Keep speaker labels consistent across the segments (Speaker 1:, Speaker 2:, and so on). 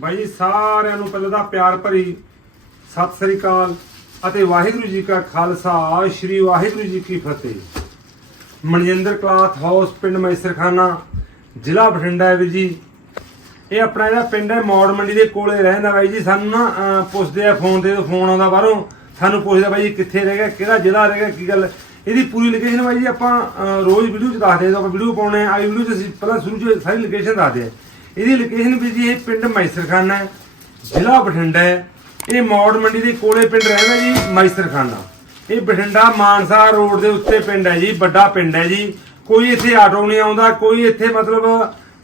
Speaker 1: ਬਾਈ ਜੀ ਸਾਰਿਆਂ ਨੂੰ ਪਹਿਲਾਂ ਤਾਂ ਪਿਆਰ ਭਰੀ ਸਤਿ ਸ੍ਰੀ ਅਕਾਲ ਅਤੇ ਵਾਹਿਗੁਰੂ ਜੀ ਕਾ ਖਾਲਸਾ ਸ੍ਰੀ ਵਾਹਿਗੁਰੂ ਜੀ ਕੀ ਫਤਿਹ। ਮਨਜਿੰਦਰ ਕਲਾਥ ਹਾਊਸ ਪਿੰਡ ਮੈਸਰਖਾਨਾ ਜ਼ਿਲ੍ਹਾ ਬਠਿੰਡਾ ਹੈ ਵੀਰ ਜੀ। ਇਹ ਆਪਣਾ ਜਿਹੜਾ ਪਿੰਡ ਹੈ ਮੌੜ ਮੰਡੀ ਦੇ ਕੋਲੇ ਰਹਿੰਦਾ ਬਾਈ ਜੀ। ਸਾਨੂੰ ਨਾ ਅਹ, ਪੁੱਛਦੇ ਆ ਫੋਨ ਤੇ ਫੋਨ ਆਉਂਦਾ ਬਾਹਰੋਂ। ਸਾਨੂੰ ਪੁੱਛਦਾ ਬਾਈ ਜੀ ਕਿੱਥੇ ਰਹਿ ਗਿਆ ਕਿਹੜਾ ਜ਼ਿਲ੍ਹਾ ਰਹਿ ਗਿਆ ਕੀ ਗੱਲ? ਇਹਦੀ ਪੂਰੀ ਲੋਕੇਸ਼ਨ ਬਾਈ ਜੀ ਆਪਾਂ ਅਹ, ਰੋਜ਼ ਵੀਡੀਓ ਚ ਦੱਸਦੇ ਆ ਆਪਾਂ ਵੀਡੀਓ ਪਾਉਣੇ ਆ ਆਈ ਵੀਡੀਓ ਚ ਅਸੀਂ ਪਹਿਲਾਂ ਸ਼ੁਰੂ ਚ ਸਾਰੀ ਲੋਕੇਸ਼ਨ ਦੱਸਦੇ ਆ। ਇਹਦੀ ਲੋਕੇਸ਼ਨ ਵੀ ਜੀ ਇਹ ਪਿੰਡ ਮੈਸਰਖਾਨਾ ਜ਼ਿਲ੍ਹਾ ਬਠਿੰਡਾ ਹੈ। ਇਹ ਮੌੜ ਮੰਡੀ ਦੇ ਕੋਲੇ ਪਿੰਡ ਰਹਿੰਦਾ ਜੀ ਮੈਸਰਖਾਨਾ। ਇਹ ਬਠਿੰਡਾ ਮਾਨਸਾ ਰੋਡ ਦੇ ਉੱਤੇ ਪਿੰਡ ਹੈ ਜੀ, ਵੱਡਾ ਪਿੰਡ ਹੈ ਜੀ। ਕੋਈ ਇੱਥੇ ਆਟੋ ਨਹੀਂ ਆਉਂਦਾ, ਕੋਈ ਇੱਥੇ ਮਤਲਬ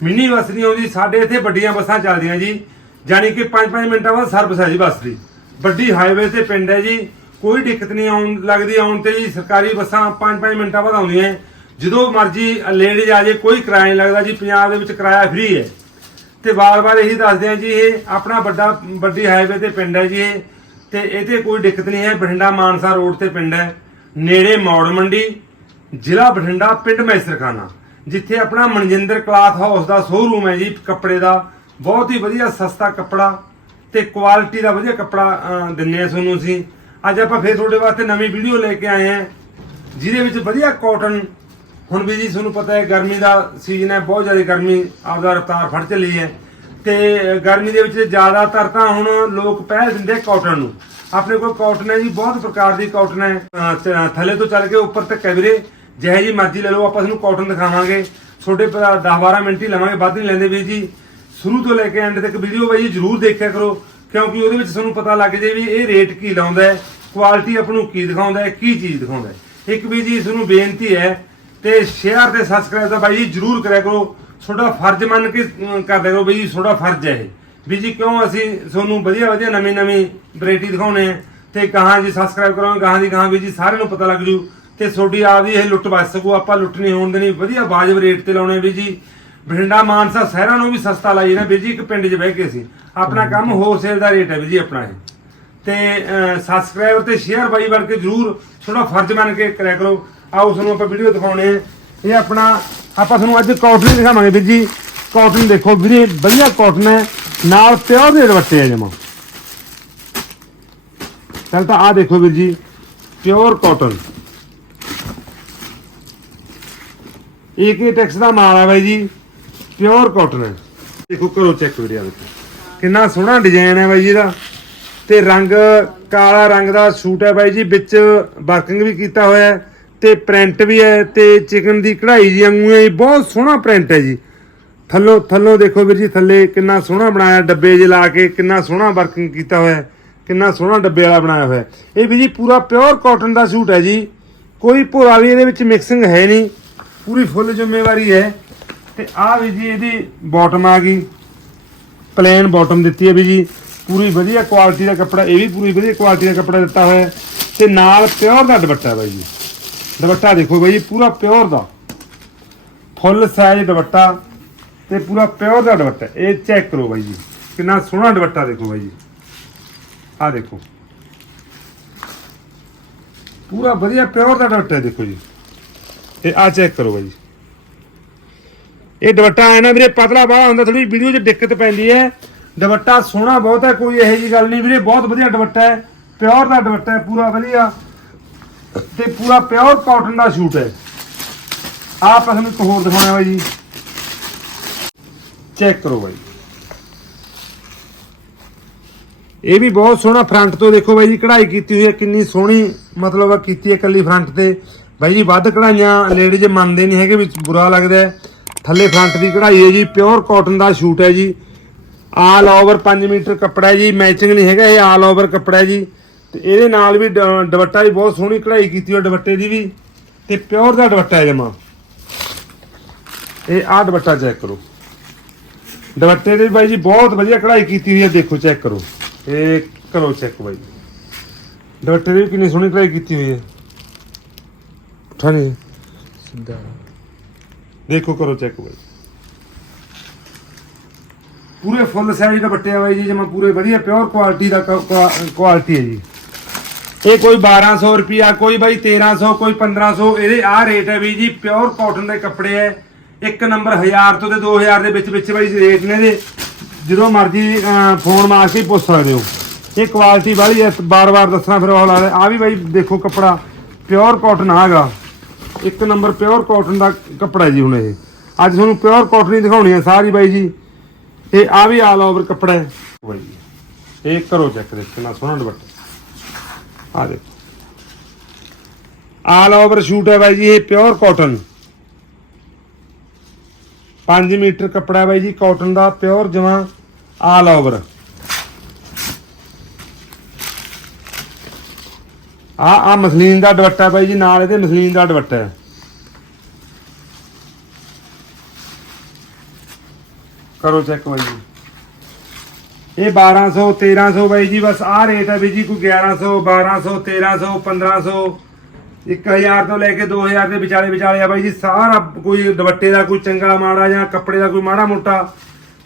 Speaker 1: ਮਿੰਨੀ ਬੱਸ ਨਹੀਂ ਆਉਂਦੀ, ਸਾਡੇ ਇੱਥੇ ਵੱਡੀਆਂ ਬੱਸਾਂ ਚੱਲਦੀਆਂ ਜੀ। ਜਾਣੀ ਕਿ 5-5 ਮਿੰਟਾਂ ਬਾਅਦ ਸਰਵਿਸ ਹੈ ਜੀ ਬੱਸ ਦੀ। ਵੱਡੀ ਹਾਈਵੇ ਤੇ ਪਿੰਡ ਹੈ ਜੀ। ਕੋਈ ਦਿੱਕਤ ਨਹੀਂ ਆਉਣ ਲੱਗਦੀ, ਆਉਣ ਤੇ ਜੀ ਸਰਕਾਰੀ ਬੱਸਾਂ 5-5 ਮਿੰਟਾਂ ਬਾਅਦ ਆਉਂਦੀਆਂ। ਜਦੋਂ ਮਰਜ਼ੀ ਲੇਡੀਜ਼ ਆ ਜੇ ਕੋਈ ਕਿਰਾਇਆ ਨਹੀਂ ਲੱਗਦਾ ਜੀ, ਪੰਜਾਬ ਦੇ ਵਿੱਚ ਕਿਰਾਇਆ ਫ੍ਰੀ ਹੈ। ਤੇ ਵਾਰ-ਵਾਰ ਇਹੀ ਦੱਸਦੇ ਆ ਜੀ ਇਹ ਆਪਣਾ ਵੱਡਾ ਵੱਡੀ ਹਾਈਵੇ ਤੇ ਪਿੰਡ ਹੈ ਜੀ ਇਹ। ਤੇ ਇਹਦੇ ਕੋਈ ਦਿੱਕਤ ਨਹੀਂ ਹੈ ਬਠਿੰਡਾ ਮਾਨਸਾ ਰੋਡ ਤੇ ਪਿੰਡ ਹੈ। ਨੇੜੇ ਮੌੜ ਮੰਡੀ ਜ਼ਿਲ੍ਹਾ ਬਠਿੰਡਾ ਪਿੰਡ ਮੈਸਰਖਾਨਾ ਜਿੱਥੇ ਆਪਣਾ ਮਨਜਿੰਦਰ ਕਲਾਥ ਹਾਊਸ ਦਾ ਸ਼ੋਰੂਮ ਹੈ ਜੀ ਕੱਪੜੇ ਦਾ। ਬਹੁਤ ਹੀ ਵਧੀਆ ਸਸਤਾ ਕੱਪੜਾ ਤੇ ਕੁਆਲਿਟੀ ਦਾ ਵਧੀਆ ਕੱਪੜਾ ਅਹ, ਦਿੰਨੇ ਆ ਤੁਹਾਨੂੰ ਅਸੀਂ। ਅੱਜ ਆਪਾਂ ਫੇਰ ਤੁਹਾਡੇ ਵਾਸਤੇ ਨਵੀਂ ਵੀਡੀਓ ਲੈ ਕੇ ਆਏ ਹਾਂ ਜਿਹਦੇ ਵਿੱਚ ਵਧੀਆ ਕਾਟਨ ਹੁਣ ਵੀ ਜੀ ਤੁਹਾਨੂੰ ਪਤਾ ਹੈ ਗਰਮੀ ਦਾ ਸੀਜ਼ਨ ਹੈ, ਬਹੁਤ ਜ਼ਿਆਦਾ ਗਰਮੀ ਆਪਦਾ ਰਫਤਾਰ ਫੜ ਚੱਲੀ ਹੈ। ਤੇ ਗਰਮੀ ਦੇ ਵਿੱਚ ਜ਼ਿਆਦਾਤਰ ਤਾਂ ਹੁਣ ਲੋਕ ਪਹਿਲ ਦਿੰਦੇ ਕਾਟਨ ਨੂੰ। ਆਪਣੇ ਕੋਲ ਕਾਟਨ ਹੈ ਜੀ, ਬਹੁਤ ਪ੍ਰਕਾਰ ਦੀ ਕਾਟਨ ਹੈ। ਥੱਲੇ ਤੋਂ ਚੱਲ ਕੇ ਉੱਪਰ ਤੱਕ ਹੈ ਵੀਰੇ। ਜਿਹੇ ਜੀ ਮਰਜ਼ੀ ਲੈ ਲਓ, ਆਪਾਂ ਤੁਹਾਨੂੰ ਕਾਟਨ ਦਿਖਾਵਾਂਗੇ। ਤੁਹਾਡੇ 10-12 ਮਿੰਟ ਹੀ ਲਵਾਂਗੇ, ਵੱਧ ਨਹੀਂ ਲੈਂਦੇ ਵੀਰ ਜੀ। ਸ਼ੁਰੂ ਤੋਂ ਲੈ ਕੇ ਐਂਡ ਤੱਕ ਵੀਡੀਓ ਬਾਈ ਜੀ ਜਰੂਰ ਦੇਖਿਆ ਕਰੋ, ਕਿਉਂਕਿ ਉਹਦੇ ਵਿੱਚ ਤੁਹਾਨੂੰ ਪਤਾ ਲੱਗ ਜੇ ਵੀ ਇਹ ਰੇਟ ਕੀ ਲਾਉਂਦਾ ਹੈ ਕੁਆਲਿਟੀ ਆਪ ਨੂੰ ਕੀ ਦਿਖਾਉਂਦਾ ਹੈ, ਕੀ ਚੀਜ਼ ਦਿਖਾਉਂਦਾ ਹੈ। ਇੱਕ ਵੀ ਜੀ, ਤੁਹਾਨੂੰ ਬੇਨਤੀ ਹੈ ਤੇ ਸ਼ੇਅਰ ਤੇ ਸਬਸਕ੍ਰਾਈਬ ਦਾ ਬਾਈ ਜੀ ਜਰੂਰ ਕਰਿਆ ਕਰੋ। ਤੁਹਾਡਾ ਫਰਜ਼ ਮੰਨ ਕੇ ਅਮ, ਕਰਦੇ ਕਰੋ ਬਈ ਜੀ ਤੁਹਾਡਾ ਫਰਜ਼ ਹੈ ਇਹ। ਵੀ ਜੀ ਕਿਉਂ ਅਸੀਂ ਤੁਹਾਨੂੰ ਵਧੀਆ ਵਧੀਆ ਨਵੀਂ ਨਵੀਂ ਵੈਰਾਈਟੀ ਦਿਖਾਉਣੇ ਆ ਤੇ ਕਹਾਂ ਜੀ ਸਬਸਕ੍ਰਾਈਬ ਕਰੋ ਕਹਾਂ ਦੀ ਕਹਾਂ ਵੀ ਜੀ ਸਾਰਿਆਂ ਨੂੰ ਪਤਾ ਲੱਗ ਜੂ। ਤੇ ਤੁਹਾਡੀ ਆਪਦੀ ਇਹ ਲੁੱਟ ਬਚ ਸਕੂ ਆਪਾਂ ਲੁੱਟ ਨਹੀਂ ਹੋਣ ਦੇਣੀ ਵਧੀਆ ਵਾਜਬ ਰੇਟ ਤੇ ਲਾਉਣੇ ਵੀ ਜੀ। ਬਠਿੰਡਾ ਮਾਨਸਾ ਸ਼ਹਿਰਾਂ ਨੂੰ ਵੀ ਸਸਤਾ ਲਾਈ ਨਾ ਵੀਰ ਜੀ ਇੱਕ ਪਿੰਡ 'ਚ ਬਹਿ ਕੇ ਸੀ ਆਪਣਾ ਕੰਮ ਹੋਲਸੇਲ ਦਾ ਰੇਟ ਹੈ ਵੀਰ ਜੀ ਆਪਣਾ ਇਹ। ਤੇ ਸਬਸਕ੍ਰਾਈਬਰ ਤੇ ਸ਼ੇਅਰ ਬਾਈ ਬਣ ਕੇ ਜਰੂਰ ਥੋੜਾ ਫਰਜ਼ ਮੰਨ ਕੇ ਕਰਿਆ ਕਰੋ। ਆਓ ਤੁਹਾਨੂੰ ਆਪਾਂ ਵੀਡੀਓ ਦਿਖਾਉਣੇ ਆ। ਇਹ ਆਪਣਾ, ਆਪਾਂ ਤੁਹਾਨੂੰ ਅੱਜ ਕਾਟਨ ਦਿਖਾਵਾਂਗੇ ਵੀਰ ਜੀ। ਕਾਟਨ ਦੇਖੋ ਵੀਰੇ, ਵਧੀਆ ਕਾਟਨ ਹੈ। ਨਾਲ ਪਿਓਰ ਦੇ ਦੁਪੱਟੇ ਆ ਜਮਾ। ਚਲ ਤਾਂ ਆ ਦੇਖੋ ਵੀਰ ਜੀ ਪਿਓਰ ਕਾਟਨ ਇੱਕ ਹੀ ਟੈਕਸ ਦਾ ਮਾਲ ਆ ਬਾਈ ਜੀ ਪਿਓਰ ਕਾਟਨ ਹੈ। ਦੇਖੋ ਕਰੋ ਚੈੱਕ ਵੀਰੇ ਆ ਦੇਖੋ। ਕਿੰਨਾ ਸੋਹਣਾ ਡਿਜ਼ਾਈਨ ਹੈ ਬਾਈ ਜੀ ਦਾ ਤੇ ਰੰਗ, ਕਾਲਾ ਰੰਗ ਦਾ ਸੂਟ ਹੈ ਬਾਈ ਜੀ, ਵਿੱਚ ਵਰਕਿੰਗ ਵੀ ਕੀਤਾ ਹੋਇਆ ਹੈ। ਤੇ ਪ੍ਰਿੰਟ ਵੀ ਹੈ ਤੇ ਚਿਕਨ ਦੀ ਕਢਾਈ ਜੀ ਵਾਂਗੂ ਹੈ ਜੀ, ਬਹੁਤ ਸੋਹਣਾ ਪ੍ਰਿੰਟ ਹੈ ਜੀ। ਥੱਲੋਂ ਥੱਲੋਂ ਦੇਖੋ ਵੀਰ ਜੀ ਥੱਲੇ ਕਿੰਨਾ ਸੋਹਣਾ ਬਣਾਇਆ ਡੱਬੇ ਜੇ ਲਾ ਕੇ ਕਿੰਨਾ ਸੋਹਣਾ ਵਰਕਿੰਗ ਕੀਤਾ ਹੋਇਆ ਹੈ ਕਿੰਨਾ ਸੋਹਣਾ ਡੱਬੇ ਵਾਲਾ ਬਣਾਇਆ ਹੋਇਆ। ਇਹ ਵੀ ਜੀ ਪੂਰਾ ਪਿਓਰ ਕਾਟਨ ਦਾ ਸੂਟ ਹੈ ਜੀ। ਕੋਈ ਭੋਰਾ ਵੀ ਇਹਦੇ ਵਿੱਚ ਮਿਕਸਿੰਗ ਹੈ ਨਹੀਂ। ਪੂਰੀ ਫੁੱਲ ਜ਼ਿੰਮੇਵਾਰੀ ਹੈ। ਤੇ ਆਹ ਵੀ ਜੀ ਇਹਦੀ ਬਾਟਮ ਆ ਗਈ। ਪਲੇਨ ਬਾਟਮ ਦਿੱਤੀ ਹੈ ਵੀ ਜੀ। ਪੂਰੀ ਵਧੀਆ ਕੁਆਲਿਟੀ ਦਾ ਕੱਪੜਾ ਇਹ ਵੀ ਪੂਰੀ ਵਧੀਆ ਕੁਆਲਿਟੀ ਦਾ ਕੱਪੜਾ ਦਿੱਤਾ ਹੋਇਆ ਹੈ। ਤੇ ਨਾਲ ਪਿਓਰ ਦਾ ਦੁਪੱਟਾ ਬਾਈ ਜੀ। ਦੁਪੱਟਾ ਦੇਖੋ ਬਾਈ ਜੀ ਪੂਰਾ ਪਿਓਰ ਦਾ। ਫੁੱਲ ਸਾਈਜ਼ ਦੁਪੱਟਾ ਤੇ ਪੂਰਾ ਪਿਓਰ ਦਾ ਦੁਪੱਟਾ। ਇਹ ਚੈੱਕ ਕਰੋ ਬਾਈ ਜੀ। ਕਿੰਨਾ ਸੋਹਣਾ ਦੁਪੱਟਾ ਦੇਖੋ ਬਾਈ ਜੀ। ਆਹ ਦੇਖੋ। ਪੂਰਾ ਵਧੀਆ ਪਿਓਰ ਦਾ ਦੁਪੱਟਾ ਦੇਖੋ ਜੀ। ਇਹ ਆ ਚੈੱਕ ਕਰੋ ਬਾਈ ਜੀ। ਇਹ ਦੁਪੱਟਾ ਆਇਆ ਨਾ ਵੀਰੇ, ਪਤਲਾ ਬਾਹਲਾ ਹੁੰਦਾ ਥੋੜੀ ਵੀਡੀਓ 'ਚ ਦਿੱਕਤ ਪੈਂਦੀ ਹੈ। ਦੁਪੱਟਾ ਸੋਹਣਾ ਬਹੁਤ ਹੈ, ਕੋਈ ਇਹੋ ਜੀ ਗੱਲ ਨਹੀਂ ਵੀਰੇ, ਬਹੁਤ ਵਧੀਆ ਦੁਪੱਟਾ ਹੈ। ਪਿਓਰ ਦਾ ਦੁਪੱਟਾ ਹੈ, ਪੂਰਾ ਵਧੀਆ। ਤੇ ਪੂਰਾ ਪਿਓਰ ਕਾਟਨ ਦਾ ਸੂਟ ਹੈ। ਆਪ ਆਪਾਂ ਤੁਹਾਨੂੰ ਇੱਕ ਹੋਰ ਦਿਖਾਉਣਾ ਬਾਈ ਜੀ। ਚੈੱਕ ਕਰੋ ਬਾਈ। ਇਹ ਵੀ ਬਹੁਤ ਸੋਹਣਾ ਫਰੰਟ ਤੋਂ ਦੇਖੋ ਬਾਈ ਜੀ, ਕਢਾਈ ਕੀਤੀ ਹੋਈ ਹੈ, ਕਿੰਨੀ ਸੋਹਣੀ ਮਤਲਬ ਕੀਤੀ ਹੈ ਇਕੱਲੀ ਫਰੰਟ ਤੇ। ਬਾਈ ਜੀ, ਵੱਧ ਕਢਾਈਆਂ ਲੇਡੀਜ਼ ਮੰਨਦੇ ਨਹੀਂ ਹੈਗੇ, ਵਿੱਚ ਬੁਰਾ ਲੱਗਦਾ ਥੱਲੇ ਫਰੰਟ ਦੀ ਕਢਾਈ ਹੈ ਜੀ ਪਿਓਰ ਕਾਟਨ ਦਾ ਸੂਟ ਹੈ ਜੀ। ਆਲ ਓਵਰ 5 ਮੀਟਰ ਕੱਪੜਾ ਹੈ ਜੀ ਮੈਚਿੰਗ ਨਹੀਂ ਹੈਗਾ, ਇਹ ਆਲ ਓਵਰ ਕੱਪੜਾ ਹੈ ਜੀ। ਤੇ ਇਹਦੇ ਨਾਲ ਵੀ ਡ- ਦੁਪੱਟਾ ਵੀ ਬਹੁਤ ਸੋਹਣੀ ਕਢਾਈ ਕੀਤੀ ਹੋਈ ਦੁਪੱਟੇ ਦੀ ਵੀ ਤੇ ਪਿਓਰ ਦਾ ਦੁਪੱਟਾ ਹੈ ਜਮਾ ਇਹ ਆਹ ਦੁਪੱਟਾ ਚੈੱਕ ਕਰੋ। ਦੁਪੱਟੇ ਦੇ ਵੀ ਬਾਈ ਜੀ ਬਹੁਤ ਵਧੀਆ ਕਢਾਈ ਕੀਤੀ ਹੋਈ ਹੈ ਦੇਖੋ ਚੈੱਕ ਕਰੋ। ਇਹ ਕਰੋ ਚੈੱਕ ਬਾਈ। ਦੁਪੱਟੇ ਦੀ ਵੀ ਕਿੰਨੀ ਸੋਹਣੀ ਕਢਾਈ ਕੀਤੀ ਹੋਈ ਹੈ ਠਾਣੀ
Speaker 2: ਸਿੱਧਾ।
Speaker 1: ਦੇਖੋ ਕਰੋ ਚੈੱਕ ਬਾਈ। ਪੂਰੇ ਫੁੱਲ ਸਾਈਜ਼ ਦਾ ਬੱਟਿਆ ਬਾਈ ਜੀ ਜਮਾ ਪੂਰੇ ਵਧੀਆ ਪਿਓਰ ਕੁਆਲਿਟੀ ਦਾ ਕੁਆਲਿਟੀ ਹੈ ਜੀ। ਇਹ ਕੋਈ 1200 ਰੁਪਿਆ ਕੋਈ ਬਾਈ 1300 ਕੋਈ 1500 ਇਹਦੇ ਆਹ ਰੇਟ ਹੈ ਵੀ ਜੀ ਪਿਓਰ ਕਾਟਨ ਦੇ ਕੱਪੜੇ ਹੈ। ਇੱਕ ਨੰਬਰ 1000 ਤੋਂ ਤੇ 2000 ਦੇ ਵਿੱਚ ਵਿੱਚ ਬਾਈ ਰੇਟ ਨੇ ਇਹਦੇ। ਜਦੋਂ ਮਰਜ਼ੀ ਫੋਨ ਮਾਰ ਕੇ ਪੁੱਛ ਸਕਦੇ ਹੋ। ਇਹ ਕੁਆਲਿਟੀ ਵਾਲੀ ਹੈ ਬਾਰ-ਬਾਰ ਦੱਸਣਾ ਫਿਰ ਉਹ ਆ ਵੀ ਬਾਈ ਦੇਖੋ ਕੱਪੜਾ ਪਿਓਰ ਕਾਟਨ ਆਗਾ। ਇੱਕ ਨੰਬਰ ਪਿਓਰ ਕਾਟਨ ਦਾ ਕੱਪੜਾ ਜੀ ਹੁਣ ਇਹ। ਅੱਜ ਤੁਹਾਨੂੰ ਪਿਓਰ ਕਾਟਨ ਹੀ ਦਿਖਾਉਣੀ ਹੈ ਸਾਰੀ ਬਾਈ ਜੀ। ਇਹ ਆ ਵੀ ਆਲ ਓਵਰ ਕੱਪੜਾ ਹੈ। ਬਾਈ, ਇਹ ਕਰੋ ਚੈੱਕ ਦੇਖੋ ਸੋਹਣਾ ਦੁਪੱਟਾ। ਆ ਦੇਖੋ ਆਲ ਓਵਰ ਸ਼ੂਟ ਹੈ ਬਾਈ ਜੀ, ਇਹ ਪਿਓਰ ਕਾਟਨ। 5 ਮੀਟਰ ਕੱਪੜਾ ਬਾਈ ਜੀ, ਕਾਟਨ ਦਾ ਪਿਓਰ ਜਮਾ ਆਲ ਓਵਰ। ਆ ਆ ਮਸਲੀਨ ਦਾ ਦੁਪੱਟਾ ਬਾਈ ਜੀ, ਨਾਲ ਇਹਦੇ ਮਸਲੀਨ ਦਾ ਦੁਪੱਟਾ ਹੈ। ਕਰੋ ਚੈੱਕ ਬਾਈ ਜੀ। ਇਹ 1200 1300 ਬਾਈ ਜੀ ਬਸ ਆਹ ਰੇਟ ਹੈ ਵੀ ਜੀ ਕੋਈ 1100 1200 1300 1500 1000 ਤੋਂ ਲੈ ਕੇ 2000 ਦੇ ਵਿਚਾਲੇ ਵਿਚਾਲੇ ਆ ਬਾਈ ਜੀ ਸਾਰਾ ਕੋਈ ਦੁਪੱਟੇ ਦਾ ਕੋਈ ਚੰਗਾ ਮਾੜਾ ਜਾਂ ਕੱਪੜੇ ਦਾ ਕੋਈ ਮਾੜਾ ਮੋਟਾ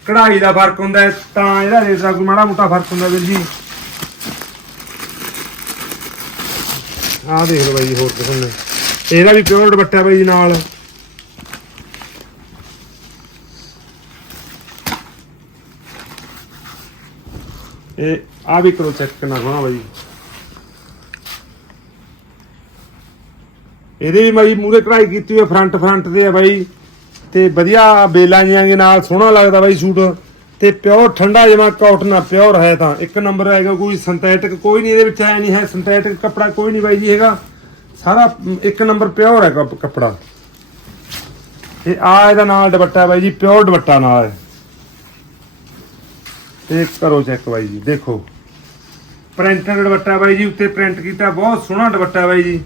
Speaker 1: ਕਢਾਈ ਦਾ ਫ਼ਰਕ ਹੁੰਦਾ ਹੈ, ਤਾਂ ਇਹਦਾ ਰੇਟ ਦਾ ਕੋਈ ਮਾੜਾ ਮੋਟਾ ਫ਼ਰਕ ਹੁੰਦਾ ਵੀਰ ਜੀ। ਆਹ ਦੇਖ ਲਓ ਬਾਈ ਹੋਰ ਕਿਸਮ ਨੇ ਇਹਦਾ ਵੀ ਪਿਓਰ ਦੁਪੱਟਾ ਬਾਈ ਜੀ ਨਾਲ। ਇਹ ਆ ਵੀ ਕਰੋ ਚੈੱਕ ਕਰਨਾ ਸੋਹਣਾ ਬਾਈ। ਇਹਦੇ ਵੀ ਬਾਈ ਮੂਰੇ ਕਢਾਈ ਕੀਤੀ ਹੋਈ ਫਰੰਟ ਫਰੰਟ ਤੇ ਆ ਬਾਈ। ਤੇ ਵਧੀਆ ਬੇਲਾਂ ਜੀਆਂ ਦੇ ਨਾਲ ਸੋਹਣਾ ਲੱਗਦਾ ਬਾਈ ਸੂਟ। ਤੇ ਪਿਓਰ ਠੰਡਾ ਜਿਹਾ ਕਾਟਨ ਆ ਪਿਓਰ ਹੈ ਤਾਂ। ਇੱਕ ਨੰਬਰ ਹੈਗਾ ਕੋਈ ਸਿੰਥੈਟਿਕ ਕੋਈ ਨਹੀਂ ਇਹਦੇ ਵਿੱਚ ਹੈ ਨਹੀਂ ਹੈ ਸਿੰਥੈਟਿਕ ਕੱਪੜਾ, ਕੋਈ ਨਹੀਂ ਬਾਈ ਜੀ ਹੈਗਾ। ਸਾਰਾ, ਇੱਕ ਨੰਬਰ ਪਿਓਰ ਹੈ ਕੱਪ- ਕੱਪੜਾ। ਤੇ ਆ ਇਹਦਾ ਨਾਲ ਦੁਪੱਟਾ ਬਾਈ ਜੀ ਪਿਓਰ ਦੁਪੱਟਾ ਨਾਲ। ਹੈ ਇਹ ਕਰੋ ਚੈੱਕ ਬਾਈ ਜੀ, ਦੇਖੋ। ਪ੍ਰਿੰਟਡ ਦੁਪੱਟਾ ਬਾਈ ਜੀ ਉੱਤੇ ਪ੍ਰਿੰਟ ਕੀਤਾ, ਬਹੁਤ ਸੋਹਣਾ ਦੁਪੱਟਾ ਬਾਈ ਜੀ।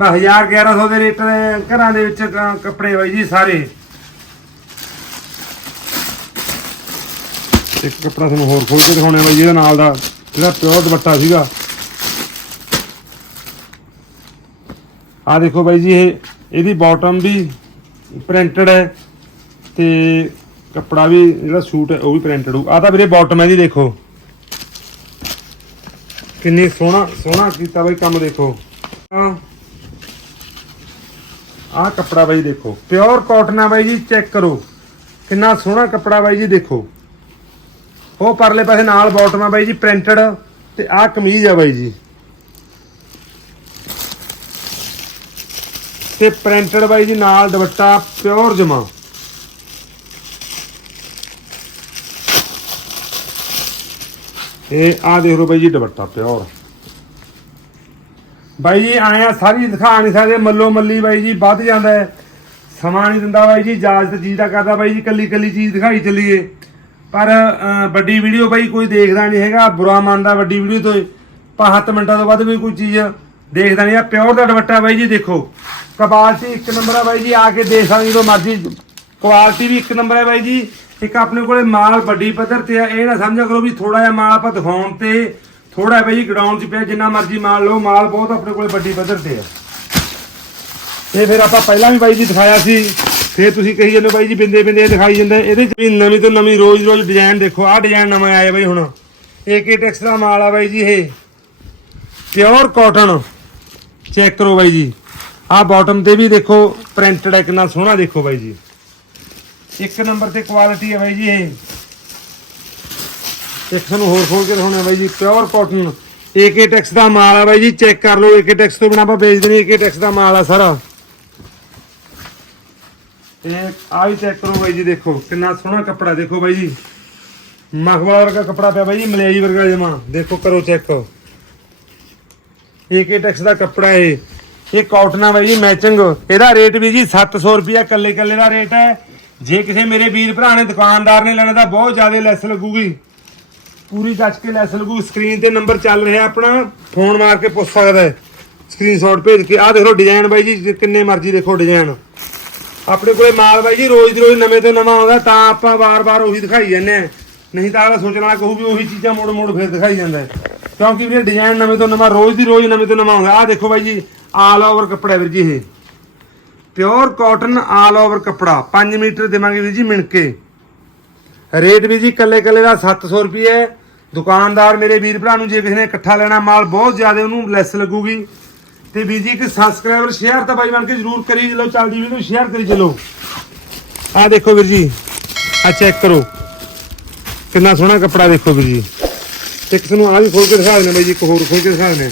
Speaker 1: ਬਸ 1000 1100 ਦੇ ਰੇਟ ਦੇ ਘਰਾਂ ਦੇ ਵਿੱਚ ਕੱਪੜੇ ਬਾਈ ਜੀ ਸਾਰੇ। ਇੱਕ ਕੱਪੜਾ ਤੁਹਾਨੂੰ ਹੋਰ ਖੋਲ ਕੇ ਦਿਖਾਉਣਾ ਬਾਈ ਜੀ, ਇਹਦਾ ਨਾਲ ਦਾ ਜਿਹੜਾ ਪਿਓਰ ਦੁਪੱਟਾ ਸੀਗਾ। ਆ ਦੇਖੋ ਬਾਈ ਜੀ, ਇਹ, ਇਹਦੀ ਬਾਟਮ ਵੀ ਪ੍ਰਿੰਟਡ ਹੈ ਤੇ ਕੱਪੜਾ ਵੀ, ਜਿਹੜਾ ਸੂਟ ਹੈ, ਉਹ ਵੀ ਪ੍ਰਿੰਟਡ ਹੋ ਆ ਤਾਂ ਵੀਰੇ ਬਾਟਮ ਹੈ ਜੀ, ਦੇਖੋ। ਕਿੰਨੀ ਸੋਹਣਾ ਸੋਹਣਾ ਕੀਤਾ ਬਾਈ ਕੰਮ, ਦੇਖੋ। ਆ ਆਹ ਕੱਪੜਾ ਬਾਈ, ਦੇਖੋ। ਪਿਓਰ ਕਾਟਨ ਆ ਬਾਈ ਜੀ ਚੈੱਕ ਕਰੋ। ਕਿੰਨਾ ਸੋਹਣਾ ਕੱਪੜਾ ਬਾਈ ਜੀ, ਦੇਖੋ। ਉਹ ਪਰਲੇ ਪਾਸੇ ਨਾਲ ਬਾਟਮ ਆ ਬਾਈ ਜੀ ਪ੍ਰਿੰਟਡ ਤੇ ਆਹ ਕਮੀਜ਼ ਆ ਬਾਈ ਜੀ। ਤੇ ਪ੍ਰਿੰਟਡ ਬਾਈ ਜੀ, ਨਾਲ ਦੁਪੱਟਾ ਪਿਓਰ ਜਮਾ। ਇਹ ਆਹ ਦੇਖ ਲਓ ਬਾਈ ਜੀ, ਦੁਪੱਟਾ ਪਿਓਰ। ਬਾਈ ਜੀ ਆਇਆ ਸਾਰੀ ਦਿਖਾ ਨਹੀਂ ਸਕਦੇ, ਮੱਲੋ ਮੱਲੀ ਬਾਈ ਜੀ, ਵੱਧ ਜਾਂਦਾ ਹੈ। ਸਮਾਂ ਨਹੀਂ ਦਿੰਦਾ ਬਾਈ ਜੀ, ਇਜਾਜ਼ਤ ਜੀ ਦਾ ਕਰਦਾ ਬਾਈ ਜੀ, ਕੱਲੀ ਕੱਲੀ ਚੀਜ਼ ਦਿਖਾਈ ਚੱਲੀਏ। ਪਰ ਵੱਡੀ ਵੀਡੀਓ ਬਾਈ ਕੋਈ ਦੇਖਦਾ ਨਹੀਂ ਹੈਗਾ, ਬੁਰਾ ਮੰਨਦਾ ਵੱਡੀ ਵੀਡੀਓ ਤੋਂ। ਪਰ 7 ਮਿੰਟਾਂ ਤੋਂ ਵੱਧ ਵੀ ਕੋਈ ਚੀਜ਼ ਦੇਖਦਾ ਨਹੀਂ ਆ। ਪਿਓਰ ਦਾ ਦੁਪੱਟਾ ਬਾਈ ਜੀ, ਦੇਖੋ। ਕੁਆਲਿਟੀ ਇੱਕ ਨੰਬਰ ਆ ਬਾਈ ਜੀ, ਆ ਕੇ ਦੇਖ ਸਕਦੇ ਜਦੋਂ ਮਰਜ਼ੀ। ਕੁਆਲਿਟੀ ਵੀ ਇੱਕ ਨੰਬਰ ਹੈ ਬਾਈ ਜੀ। ਇੱਕ ਆਪਣੇ ਕੋਲੇ ਮਾਲ ਵੱਡੀ ਪੱਧਰ ਤੇ ਆ, ਇਹ ਨਾ ਸਮਝਿਆ ਕਰੋ ਵੀ ਥੋੜਾ ਜਿਹਾ ਮਾਲ ਆਪਾਂ ਦਿਖਾਉਣ ਤੇ ਥੋੜਾ ਬਾਈ ਜੀ ਗਡਾਊਨ 'ਚ ਪਿਆ, ਜਿੰਨਾ ਮਰਜ਼ੀ ਮਾਲ ਲਓ, ਮਾਲ ਬਹੁਤ ਆਪਣੇ ਕੋਲੇ ਵੱਡੀ ਪੱਧਰ ਤੇ ਆ। ਇਹ ਫਿਰ ਆਪਾਂ ਪਹਿਲਾਂ ਵੀ ਬਾਈ ਜੀ ਦਿਖਾਇਆ ਸੀ, ਫਿਰ ਤੁਸੀਂ ਕਹੀ ਜਾਂਦੇ ਬਾਈ ਜੀ ਬਿੰਦੇ ਬਿੰਦੇ ਦਿਖਾਈ ਜਾਂਦਾ ਇਹਦੇ 'ਚ ਵੀ ਨਵੀਂ ਤੋਂ ਨਵੀਂ ਰੋਜ਼ ਰੋਜ਼ ਡਿਜ਼ਾਈਨ ਦੇਖੋ, ਆਹ ਡਿਜ਼ਾਈਨ ਨਵਾਂ ਆਇਆ ਬਾਈ ਹੁਣ। ਏਕੇ ਟੈਕਸ ਦਾ ਮਾਲ ਆ ਬਾਈ ਜੀ ਇਹ। ਪਿਓਰ ਕਾਟਨ ਚੈੱਕ ਕਰੋ ਬਾਈ ਜੀ। ਆਹ ਬਾਟਮ ਤੇ ਵੀ ਦੇਖੋ ਪ੍ਰਿੰਟਡ ਹੈ ਕਿੰਨਾ ਸੋਹਣਾ ਦੇਖੋ ਬਾਈ ਜੀ। ਇੱਕ ਨੰਬਰ ਤੇ ਕੁਆਲਿਟੀ ਹੈ ਬਾਈ ਜੀ ਇਹ। ਇੱਕ ਤੁਹਾਨੂੰ ਹੋਰ ਖੋਲ ਕੇ ਦਿਖਾਉਣਾ ਬਾਈ ਜੀ? ਪਿਓਰ ਕਾਟਨ ਏਕੇ ਟੈਕਸ ਦਾ ਮਾਲ ਆ ਬਾਈ ਜੀ ਚੈੱਕ ਕਰ ਲਓ ਏਕੇ ਟੈਕਸ ਤੋਂ ਬਿਨਾ ਆਪਾਂ ਵੇਚਦੇ ਨਹੀਂ ਏਕੇ ਟੈਕਸ ਦਾ ਮਾਲ ਆ ਸਾਰਾ। ਇਹ ਆ ਵੀ ਚੈੱਕ ਕਰੋ ਬਾਈ ਜੀ, ਦੇਖੋ, ਕਿੰਨਾ ਸੋਹਣਾ ਕੱਪੜਾ ਦੇਖੋ ਬਾਈ ਜੀ। ਮਖਮਲ ਵਰਗਾ ਕੱਪੜਾ ਪਿਆ ਬਾਈ ਜੀ ਮਲੇਜੀ ਵਰਗਾ ਜਮਾ। ਦੇਖੋ, ਕਰੋ ਚੈੱਕ ਏਕੇ ਟੈਕਸ ਦਾ ਕੱਪੜਾ ਇਹ। ਇਹ ਕਾਟਨ ਆ ਬਾਈ ਜੀ ਮੈਚਿੰਗ ਇਹਦਾ ਰੇਟ ਵੀ ਜੀ 700 ਰੁਪਿਆ ਕੱਲੇ ਕੱਲੇ ਦਾ ਰੇਟ ਹੈ। ਜੇ ਕਿਸੇ ਮੇਰੇ ਵੀਰ ਭਰਾ ਨੇ ਦੁਕਾਨਦਾਰ ਨੇ ਲੈਣਾ ਤਾਂ ਬਹੁਤ ਜ਼ਿਆਦਾ ਲੈਸ ਲੱਗੂਗੀ। ਪੂਰੀ ਕੱਚ ਕੇ ਲੈਸ ਲੱਗੂ। ਸਕਰੀਨ ਤੇ ਨੰਬਰ ਚੱਲ ਰਿਹਾ ਆਪਣਾ। ਫੋਨ ਮਾਰ ਕੇ ਪੁੱਛ ਸਕਦਾ ਹੈ। ਸਕਰੀਨਸ਼ਾਟ ਭੇਜ ਕੇ। ਆਹ ਦੇਖੋ ਲਓ ਡਿਜ਼ਾਈਨ ਬਾਈ ਜੀ ਕਿੰਨੇ ਮਰਜ਼ੀ ਦੇਖੋ ਡਿਜ਼ਾਈਨ ਆਪਣੇ ਕੋਲੇ ਮਾਲ ਬਾਈ ਜੀ, ਰੋਜ਼ ਦੀ ਰੋਜ਼ ਨਵੇਂ ਤੋਂ ਨਵਾਂ ਆਉਂਦਾ, ਤਾਂ ਆਪਾਂ ਵਾਰ-ਵਾਰ ਉਹੀ ਦਿਖਾਈ ਜਾਂਦੇ ਆ ਨਹੀਂ ਤਾਂ ਅਗਲਾ ਸੋਚਣਾ ਕਹੂ ਵੀ ਉਹੀ ਚੀਜ਼ਾਂ ਮੋੜ-ਮੋੜ ਫਿਰ ਦਿਖਾਈ ਜਾਂਦਾ ਕਿਉਂਕਿ ਵੀਰੇ ਡਿਜ਼ਾਈਨ ਨਵੇਂ ਤੋਂ ਨਵਾਂ, ਰੋਜ਼ ਦੀ ਰੋਜ਼ ਨਵੇਂ ਤੋਂ ਨਵਾਂ ਆਉਂਦਾ। ਆਹ ਦੇਖੋ ਬਾਈ ਜੀ ਆਲ ਓਵਰ ਕੱਪੜਾ ਵੀਰ ਜੀ ਇਹ। ਪਿਓਰ ਕਾਟਨ ਆਲ ਓਵਰ ਕੱਪੜਾ। 5 ਮੀਟਰ ਦੇਵਾਂਗੇ ਵੀਰ ਜੀ ਮਿਣਕੇ। ਰੇਟ ਵੀ ਜੀ ਕੱਲੇ ਕੱਲੇ ਦਾ 700 ਰੁਪਏ ਹੈ। ਦੁਕਾਨਦਾਰ ਮੇਰੇ ਵੀਰ ਭਰਾ ਨੂੰ ਜੇ ਕਿਸੇ ਨੇ ਇਕੱਠਾ ਲੈਣਾ, ਮਾਲ ਬਹੁਤ ਜ਼ਿਆਦਾ ਉਹਨੂੰ ਲੈਸ ਲੱਗੂਗੀ। ਤੇ ਵੀਰ ਜੀ ਇੱਕ ਸਬਸਕ੍ਰਾਈਬਰ ਸ਼ੇਅਰ ਤਾਂ ਬਾਈ ਬਣ ਕੇ ਜਰੂਰ ਕਰੀ ਚਲੋ, ਚੱਲਦੀ ਵੀਡੀਓ ਸ਼ੇਅਰ ਕਰੀ ਚਲੋ। ਆਹ ਦੇਖੋ ਵੀਰ ਜੀ, ਆ ਚੈੱਕ ਕਰੋ। ਕਿੰਨਾ ਸੋਹਣਾ ਕੱਪੜਾ ਦੇਖੋ ਵੀਰ ਜੀ। ਤੇ ਇੱਕ ਤੁਹਾਨੂੰ ਆ ਵੀ ਖੋਲ ਕੇ ਦਿਖਾ ਦਿੰਦੇ ਬਾਈ ਜੀ, ਇੱਕ ਹੋਰ ਖੋਲ ਕੇ ਦਿਖਾ ਦਿੰਦੇ